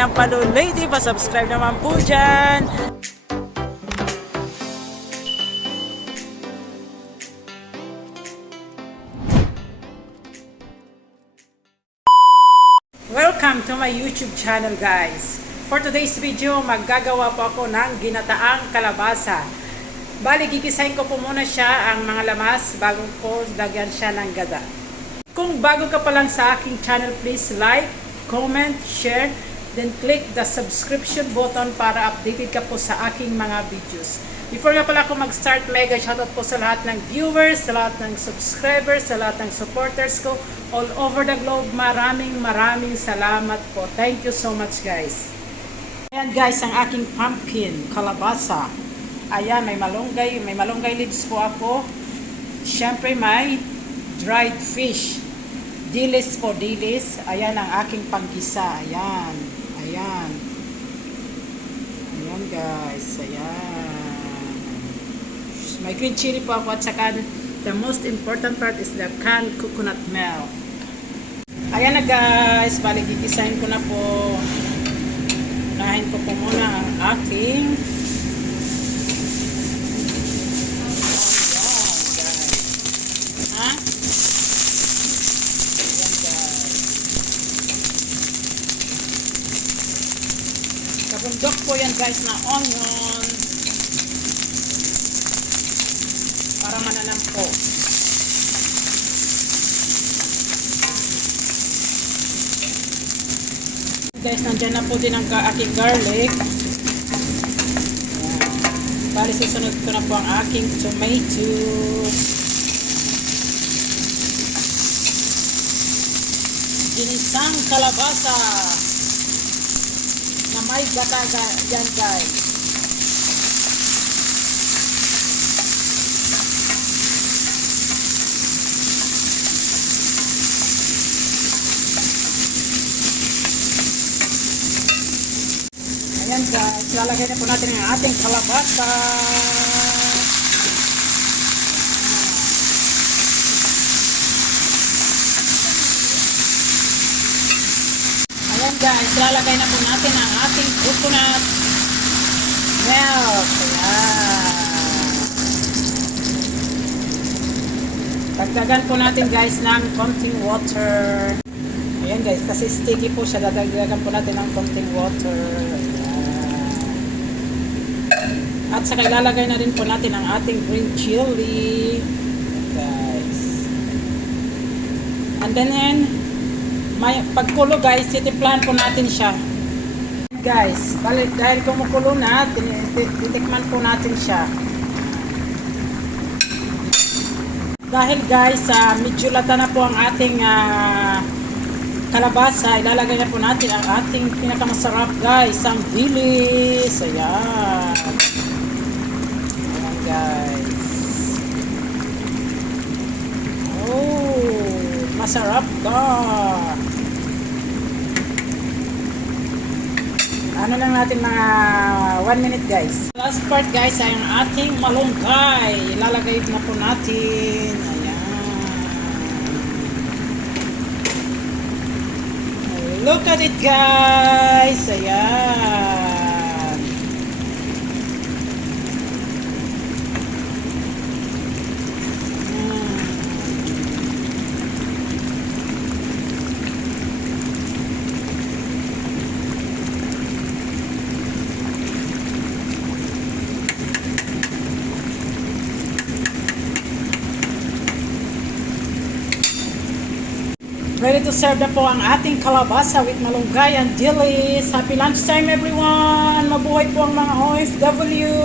ng Pano Lady. Pa-subscribe naman po dyan. Welcome to my YouTube channel, guys. For today's video, maggagawa po ako ng ginataang kalabasa. Bali, gigisahin ko po muna siya ang mga lamas bago ko lagyan siya ng gata. Kung bago ka pa lang sa aking channel, please like, comment, share, then click the subscription button para updated ka po sa aking mga videos. Before nga pala ako mag-start, mega shoutout po sa lahat ng viewers, sa lahat ng subscribers, sa lahat ng supporters ko all over the globe. Maraming salamat po. Thank you so much, guys. Ayan guys, ang aking pumpkin, kalabasa. Ayan, may malunggay leaves po ako. Siyempre may dried fish. Dilis po, dilis. Ayan ang aking panggisa. Ayan. Ayan guys, ayan. May green chili po ako at saka the most important part is the canned coconut milk. Ayan na guys, bali gigisahin ko na po. Unahin ko po muna ang aking bundok po yan guys na onion para mananampo. Guys, nandyan na po din ang aking garlic. Bali, susunod ko na po ang aking tomato. Ginisang kalabasa na may gata dyan guys. Ayan guys, lalagay na po natin ang ating kalabasa. Ayan guys, lalagay na po natin ang ating coconut milk. Ayan. Dagdagan po natin guys ng konting water. Ayan guys, kasi sticky po siya, dadagdagan po natin ng konting water. Ayan. At saka ilalagay na rin po natin ang ating green chili. Ayan guys. And then, may pagkulo guys, titimplahan po natin siya. Guys, dahil kumukulo na, titikman po natin siya. Dahil guys, medyo lata na po ang ating kalabasa, ilalagay na po natin ang ating pinakamasarap guys, ang dilis. Ayan. Ayan guys. Oh, masarap ka. Ano lang natin mga 1 minute guys. Last part guys ay ang ating malunggay. Ilalagay na po natin. Ayan. Look at it guys. Ayan. Ready to serve na po ang ating kalabasa with malunggay and dilis. Happy lunchtime everyone! Mabuhay po ang mga OFW!